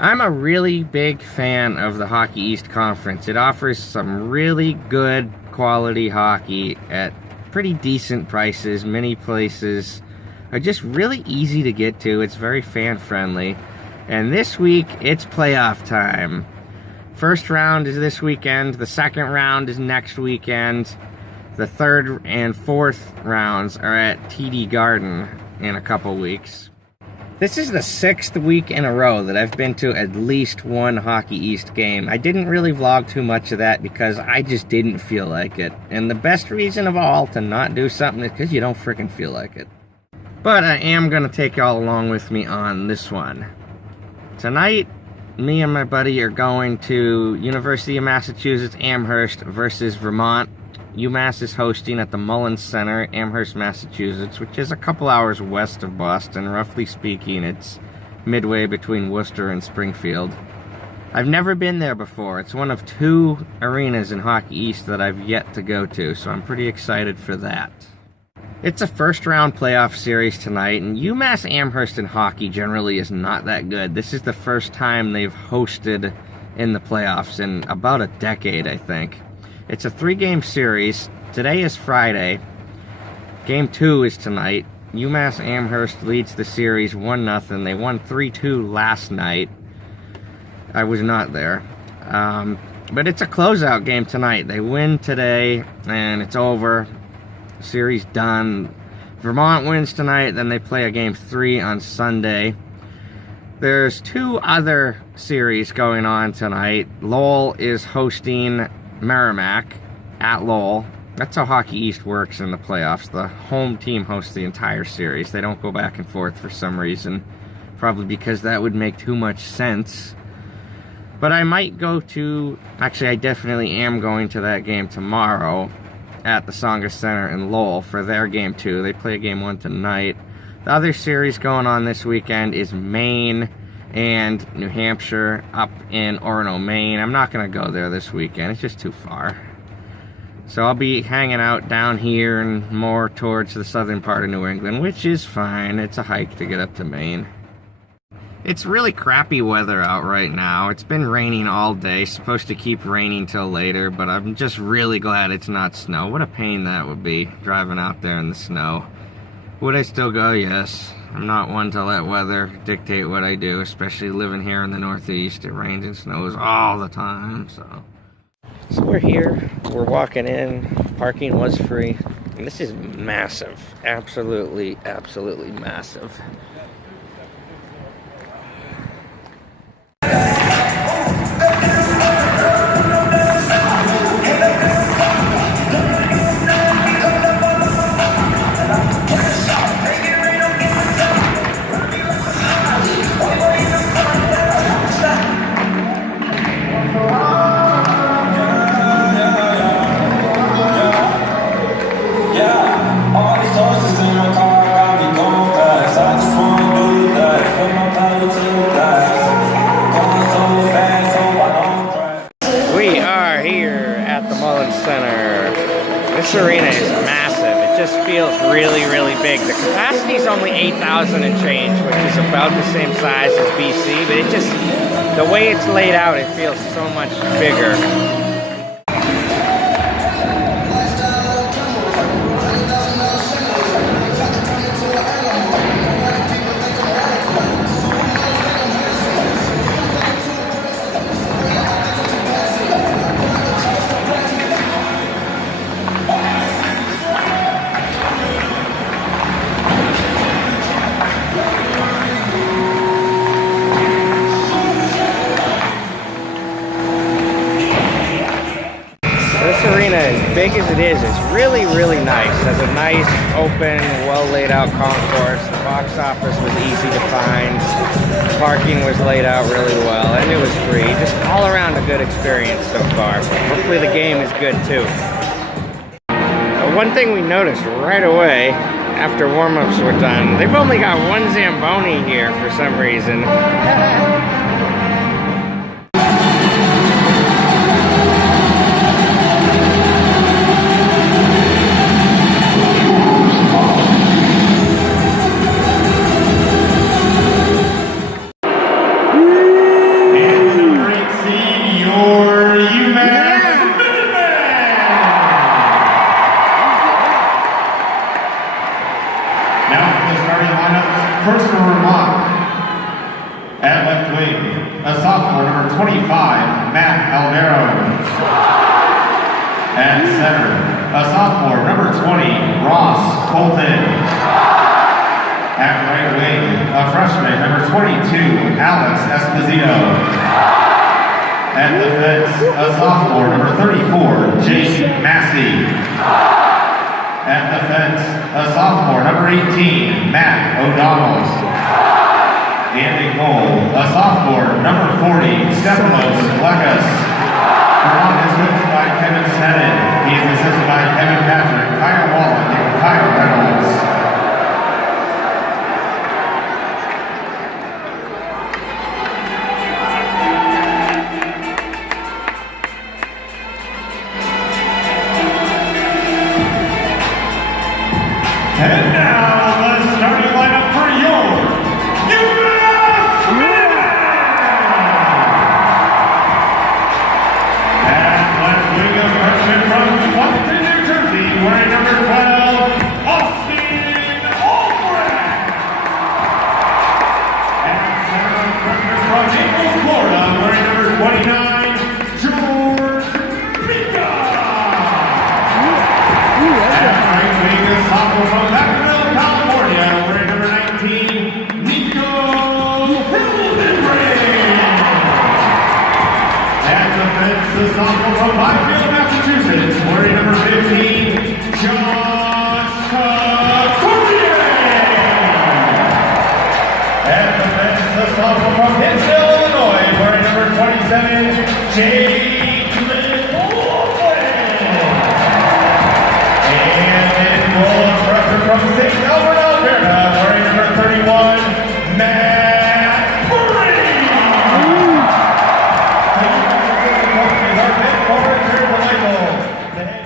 I'm a really big fan of the Hockey East Conference. It offers some really good quality hockey at pretty decent prices. Many places are just really easy to get to. It's very fan-friendly. And this week, it's playoff time. First round is this weekend. The second round is next weekend. The third and fourth rounds are at TD Garden in a couple weeks. This is the 6th week in a row that I've been to at least one Hockey East game. I didn't really vlog too much of that because I just didn't feel like it. And the best reason of all to not do something is because you don't freaking feel like it. But I am going to take y'all along with me on this one. Tonight, me and my buddy are going to University of Massachusetts Amherst versus Vermont. Umass is hosting at the Mullins Center, Amherst, Massachusetts, which is a couple hours west of Boston. Roughly speaking, it's midway between Worcester and Springfield. I've never been there before. It's one of 2 arenas in Hockey East that I've yet to go to, so I'm pretty excited for that. It's a first-round playoff series tonight, and UMass Amherst in hockey generally is not that good. This is the first time they've hosted in the playoffs in about a decade, I think. It's a 3-game series. Today is Friday. Game 2 is tonight. UMass Amherst leads the series 1-0. They won 3-2 last night. I was not there. But it's a closeout game tonight. They win today, and it's over. Series done. Vermont wins tonight, then they play a game 3 on Sunday. There's 2 other series going on tonight. Lowell is hosting Merrimack at Lowell. That's how Hockey East works in the playoffs. The home team hosts the entire series. They don't go back and forth for some reason. Probably because that would make too much sense. But I might go to... Actually, I definitely am going to that game tomorrow at the Mullins Center in Lowell for their game 2. They play game 1 tonight. The other series going on this weekend is Maine and New Hampshire up in Orono, Maine. I'm not going to go there this weekend. It's just too far. So I'll be hanging out down here and more towards the southern part of New England, which is fine. It's a hike to get up to Maine. It's really crappy weather out right now. It's been raining all day. It's supposed to keep raining till later, but I'm just really glad it's not snow. What a pain that would be, driving out there in the snow. Would I still go? Yes. I'm not one to let weather dictate what I do, especially living here in the Northeast. It rains and snows all the time, so we're here. We're walking in. Parking was free. And this is massive. Absolutely, absolutely massive. We are here at the Mullins Center. This arena is massive. It just feels really, really big. The capacity is only 8,000 and change, which is about the same size as BC, but it just, the way it's laid out, it feels so much bigger. As big as it is, it's really, really nice. It has a nice, open, well laid out concourse. The box office was easy to find. Parking was laid out really well, and it was free. Just all around a good experience so far. Hopefully the game is good too. One thing we noticed right away after warm-ups were done, they've only got 1 Zamboni here for some reason. wing, a sophomore, number 25, Matt Alvaro. At center, a sophomore, number 20, Ross Colton. At right wing, a freshman, number 22, Alex Esposito. At defense, a sophomore, number 34, Jake Massey. At defense, a sophomore, number 18, Matt O'Donnell. And in goal, a sophomore, number 40, Stefanos Lekas. Vermont is coached by Kevin Sneddon. He is assisted by Kevin Patrick, Kyle Wallach, and Kyle Reynolds. And now, the starting lineup for your Umass Minutemen! And let's bring a freshman from Buckington, New Jersey, wearing number 12, Austin Albrecht. And center freshman from Naples, Florida, wearing number 29, George Mika. And right wing is sophomore from Vacaville, California, wearing number 19, Nico Hildenbrand. At defense, the sophomore from Byfield, Massachusetts, wearing number 15, Josh Couturier. At defense, the sophomore from Hinsdale, Illinois, wearing number 27, Jake McLaughlin. And goal, a freshman from St. Albert, Alberta, wearing number 31, Matt Murray. The Umass assistant coaches are Nick Forward, Jared Vallejo. The head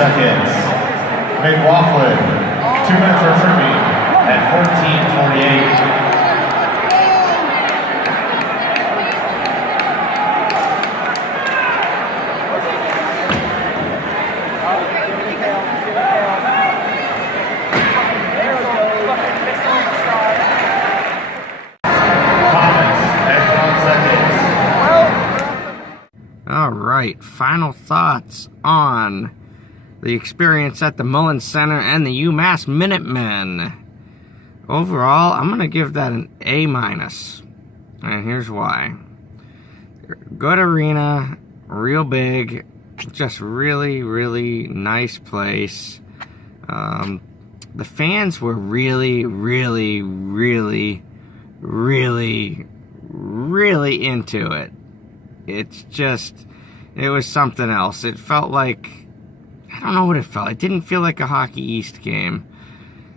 seconds. McLaughlin, 2 minutes for tripping at 14:48. All right, final thoughts on the experience at the Mullins Center and the Umass Minutemen. Overall, I'm going to give that an A-. And here's why. Good arena, real big, just really, really nice place. The fans were really, really, really, really, really into it. It's just, it was something else. It felt like, I don't know what it felt. It didn't feel like a Hockey East game.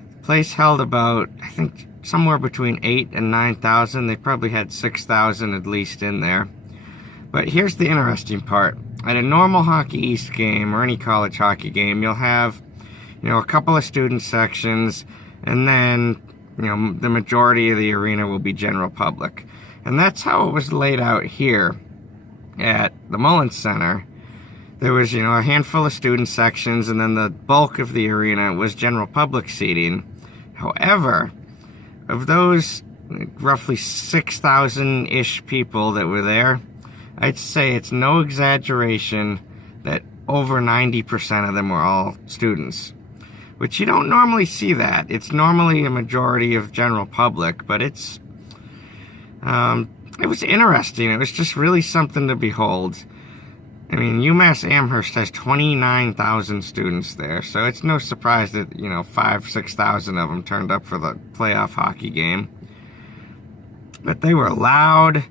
The place held about, I think, somewhere between 8,000 and 9,000. They probably had 6,000 at least in there. But here's the interesting part. At a normal Hockey East game, or any college hockey game, you'll have, a couple of student sections, and then, the majority of the arena will be general public. And that's how it was laid out here at the Mullins Center. There was, a handful of student sections, and then the bulk of the arena was general public seating. However, of those roughly 6,000-ish people that were there, I'd say it's no exaggeration that over 90% of them were all students. Which you don't normally see that. It's normally a majority of general public, but it was interesting. It was just really something to behold. I mean, Umass Amherst has 29,000 students there, so it's no surprise that, 5,000-6,000 of them turned up for the playoff hockey game. But they were loud,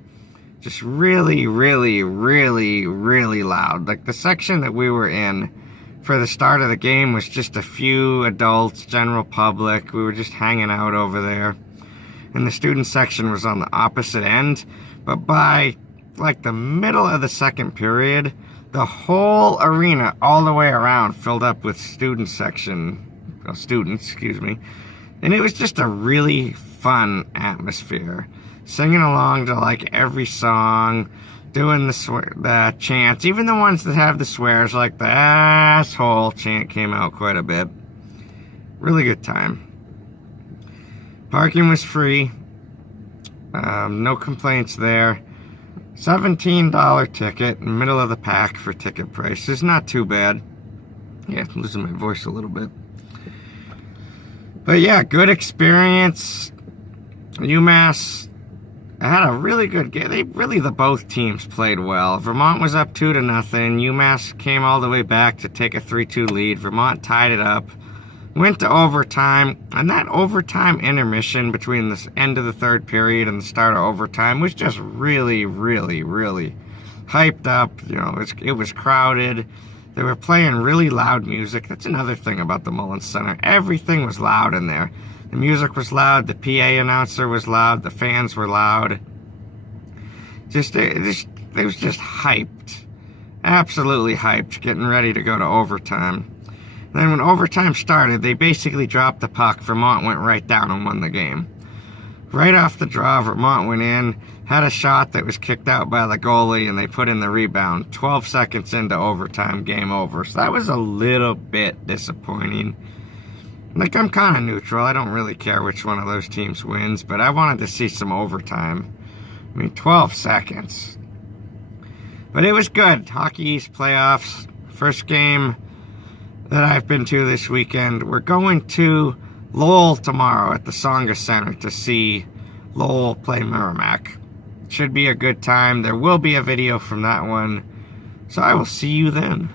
just really, really, really, really loud. Like, the section that we were in for the start of the game was just a few adults, general public. We were just hanging out over there. And the student section was on the opposite end. But by, the middle of the second period, the whole arena all the way around filled up with students. And it was just a really fun atmosphere. Singing along to, every song, doing the chants. Even the ones that have the swears, like the asshole chant came out quite a bit. Really good time. Parking was free. No complaints there. $17 ticket, middle of the pack for ticket prices. Not too bad. Yeah, losing my voice a little bit. But yeah, good experience. UMass had a really good game. The both teams played well. Vermont was up 2-0. UMass came all the way back to take a 3-2 lead. Vermont tied it up. Went to overtime, and that overtime intermission between the end of the third period and the start of overtime was just really, really, really hyped up. It was crowded. They were playing really loud music. That's another thing about the Mullins Center. Everything was loud in there. The music was loud. The PA announcer was loud. The fans were loud. It was just hyped. Absolutely hyped, getting ready to go to overtime. Then when overtime started, they basically dropped the puck. Vermont went right down and won the game. Right off the draw, Vermont went in, had a shot that was kicked out by the goalie, and they put in the rebound. 12 seconds into overtime, game over. So that was a little bit disappointing. I'm kind of neutral. I don't really care which one of those teams wins, but I wanted to see some overtime. 12 seconds. But it was good. Hockey East playoffs. First game that I've been to this weekend. We're going to Lowell tomorrow at the Songa Center to see Lowell play Merrimack. Should be a good time. There will be a video from that one. So I will see you then.